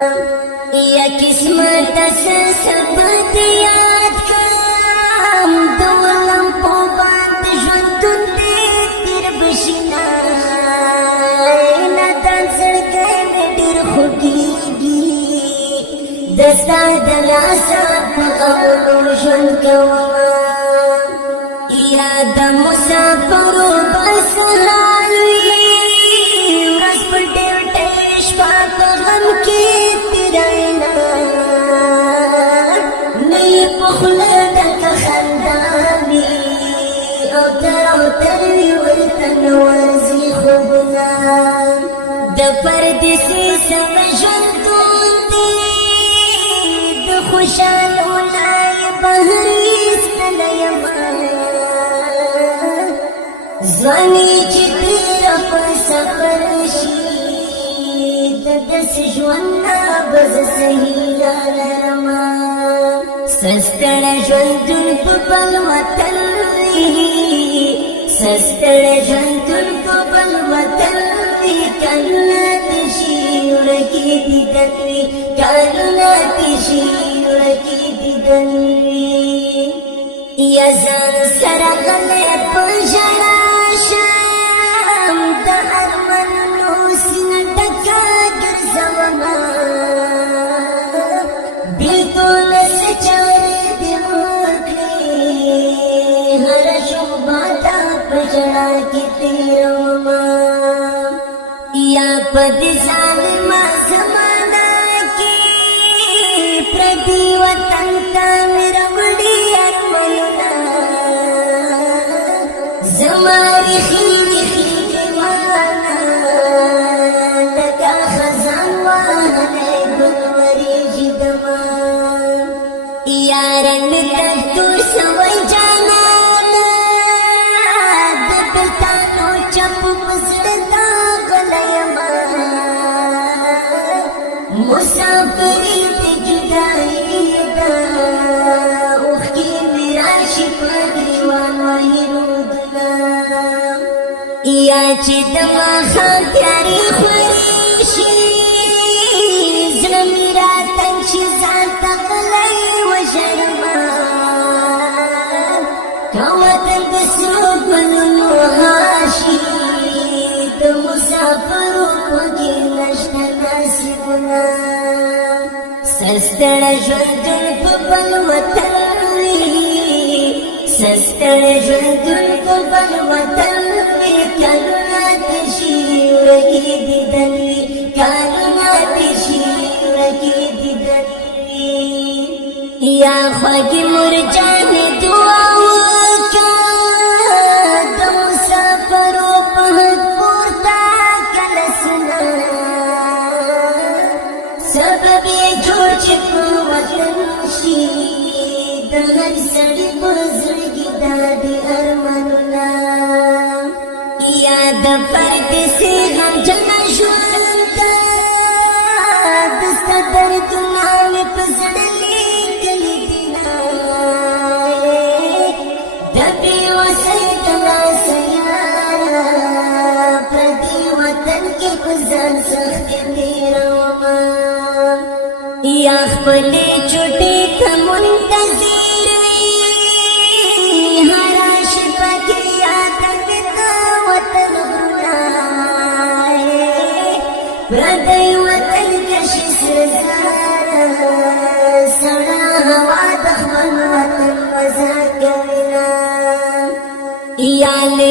या किस्मत से सबद याद काम दोलम को बात जुंतुन दे तिर बशिना ना दांसर के मेडर खुगीगी दस्ता दलासा पगौलो जुन कवमा या दमुसा परो बसलाली रस पर देवटेश पाप गम के خلدك خنداني اوتروي والتنوازي خبنا دفرد سيسا مجلدون دي دخشان ولاي بهريس تليمان زواني جدير فسفر شيد دس جوانا بز سهيلا لرمان سستر جنتن پبل وطن سستر جنتن پبل وطن کلنا تشیر کی دیدنوی کلنا تشیر کی دیدنوی یا زان سرغل پجنا شام دا ارمن نوسین ڈکا گرزونا بیتون पजड़ा की तेरो माँ या पद सालमा समाना की प्रति वतन का मेरा बड़ी अरमना जमारी खीरी खीरी माना लगा खजान वाले गुनवरी जिदमा या रंग तक तू सवई जाना मुसाफरी ते जुदाई दा उखी मिराशी पगरीवान वाहिरुदना या चितमा खात्यारी खुरीशी जमीरा तंशी जाता कलाई व शर्मा कवतन बसरूप मनमुहाशी तो मुसाफरों पगी नष्ट नसीबना सस्तर जुंतुन पबल वतन सस्तर जुंतुन पबल वतन करुणा तशीर की दिदली करुणा तशीर की दिदली या ख्वागी मुरजान दुआओं का दो मुसाफरों पहत पुरता कलसना सबब ये जोड़ चिपको वतन शी दहर सड़ी बुजुर्गी दादी अरमनुना याद पर्द से हम जना शुनता दस्ता दर्द नाम पसड़ली गली दिनाए दबी वसैत ना सयारा प्रति वतन के गुजान सख्त तेरा या खपले छुटे था मुंतज़िर हरा शिपा के याद का वतन बुलाए हृदय वतन का शिसर सड़ा हवा दखन वतन मजा करना या ले